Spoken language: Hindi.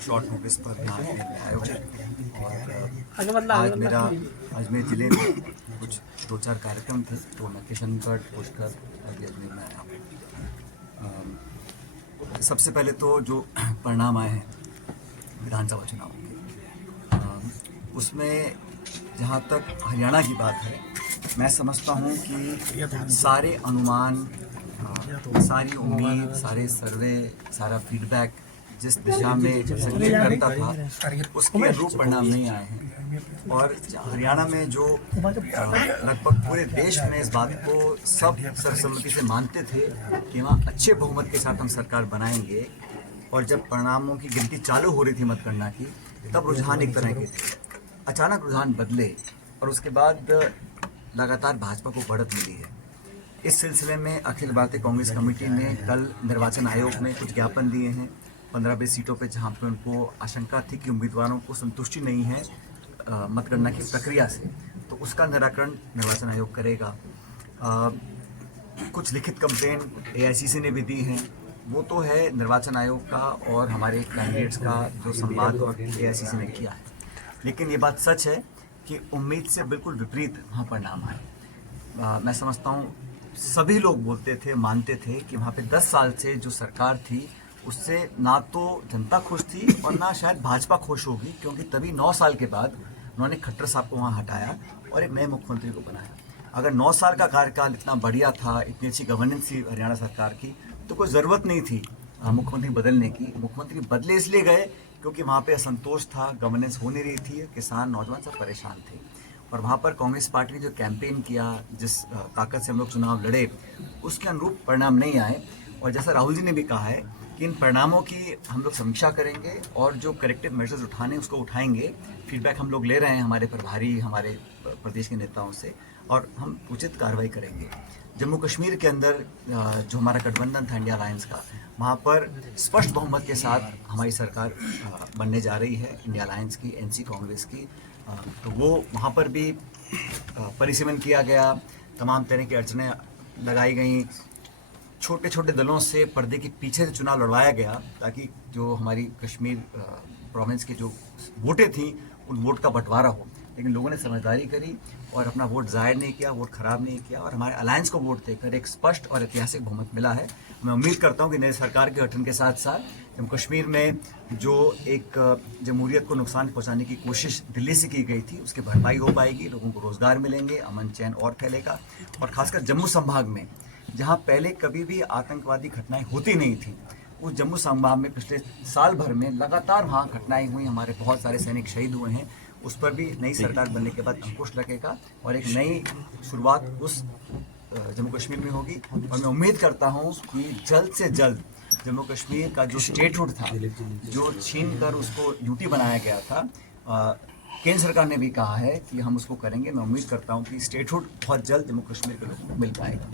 शॉर्ट नोटिस पर यहाँ आए हुए और आज मेरा अजमेर ज़िले में कुछ 2-4 कार्यक्रम थे, तो मैं किशनगढ़ पुष्कर अभी अजमेर में आया हूँ। सबसे पहले तो जो परिणाम आए हैं विधानसभा चुनाव के, उसमें जहाँ तक हरियाणा की बात है, मैं समझता हूँ कि सारे अनुमान, सारी उम्मीद, सारे सर्वे, सारा फीडबैक जिस दिशा में संकेत करता था, उसके अनुरूप परिणाम नहीं आए हैं। और हरियाणा में जो लगभग पूरे देश में इस बात को सब सर्वसम्मति से मानते थे कि वहाँ अच्छे बहुमत के साथ हम सरकार बनाएंगे, और जब परिणामों की गिनती चालू हो रही थी मतगणना की, तब रुझान एक तरह के थे। अचानक रुझान बदले और उसके बाद लगातार भाजपा को बढ़त मिली है। इस सिलसिले में अखिल भारतीय कांग्रेस कमेटी ने कल निर्वाचन आयोग में कुछ ज्ञापन दिए हैं 15-20 सीटों पे, जहां पे उनको आशंका थी कि उम्मीदवारों को संतुष्टि नहीं है मतगणना की प्रक्रिया से, तो उसका निराकरण निर्वाचन आयोग करेगा। कुछ लिखित कंप्लेन एआईसीसी ने भी दी हैं, वो तो है निर्वाचन आयोग का और हमारे कैंडिडेट्स का जो संवाद और एआईसीसी ने किया है। लेकिन ये बात सच है कि उम्मीद से बिल्कुल विपरीत वहाँ परिणाम आए। मैं समझता हूँ सभी लोग बोलते थे, मानते थे कि वहाँ पे 10 साल से जो सरकार थी उससे ना तो जनता खुश थी और ना शायद भाजपा खुश होगी, क्योंकि तभी 9 साल के बाद उन्होंने खट्टर साहब को वहाँ हटाया और एक नए मुख्यमंत्री को बनाया। अगर 9 साल का कार्यकाल इतना बढ़िया था, इतनी अच्छी गवर्नेंस थी हरियाणा सरकार की, तो कोई ज़रूरत नहीं थी मुख्यमंत्री बदलने की। मुख्यमंत्री बदले इसलिए गए क्योंकि वहाँ पे असंतोष था, गवर्नेंस हो नहीं रही थी, किसान नौजवान सब परेशान थे। और वहाँ पर कांग्रेस पार्टी ने जो कैंपेन किया, जिस ताकत से हम लोग चुनाव लड़े, उसके अनुरूप परिणाम नहीं आए। और जैसा राहुल जी ने भी कहा है कि इन परिणामों की हम लोग समीक्षा करेंगे और जो करेक्टिव मेजर्स उठाने उसको उठाएंगे। फीडबैक हम लोग ले रहे हैं हमारे प्रभारी, हमारे प्रदेश के नेताओं से, और हम उचित कार्रवाई करेंगे। जम्मू कश्मीर के अंदर जो हमारा गठबंधन था इंडिया अलायंस का, वहाँ पर स्पष्ट बहुमत के साथ हमारी सरकार बनने जा रही है, इंडिया अलायंस की, एनसी कांग्रेस की। तो वो वहाँ पर भी परिसीमन किया गया, तमाम तरह की अड़चनें लगाई गई, छोटे छोटे दलों से पर्दे के पीछे से चुनाव लड़वाया गया, ताकि जो हमारी कश्मीर प्रोविंस के जो वोटें थी उन वोट का बंटवारा हो। लेकिन लोगों ने समझदारी करी और अपना वोट ज़ाहिर नहीं किया, वोट खराब नहीं किया, और हमारे अलायंस को वोट देकर एक स्पष्ट और ऐतिहासिक बहुमत मिला है। मैं उम्मीद करता हूं कि नई सरकार के गठन के साथ साथ जम्मू कश्मीर में जो एक जमहूरियत को नुकसान पहुंचाने की कोशिश दिल्ली से की गई थी, उसकी भरपाई हो पाएगी, लोगों को रोजगार मिलेंगे, अमन चैन और फैलेगा। और खासकर जम्मू संभाग में, जहाँ पहले कभी भी आतंकवादी घटनाएं होती नहीं थी, उस जम्मू संभाग में पिछले साल भर में लगातार वहाँ घटनाएं हुई, हमारे बहुत सारे सैनिक शहीद हुए हैं। उस पर भी नई सरकार बनने के बाद अंकुश लगेगा और एक नई शुरुआत उस जम्मू कश्मीर में होगी। और मैं उम्मीद करता हूँ कि जल्द से जल्द जम्मू कश्मीर का जो स्टेटहुड था, जो छीन कर उसको यूटी बनाया गया था, केंद्र सरकार ने भी कहा है कि हम उसको करेंगे। मैं उम्मीद करता हूँ कि स्टेटहुड बहुत जल्द जम्मू कश्मीर के लोगों को मिल पाएगा।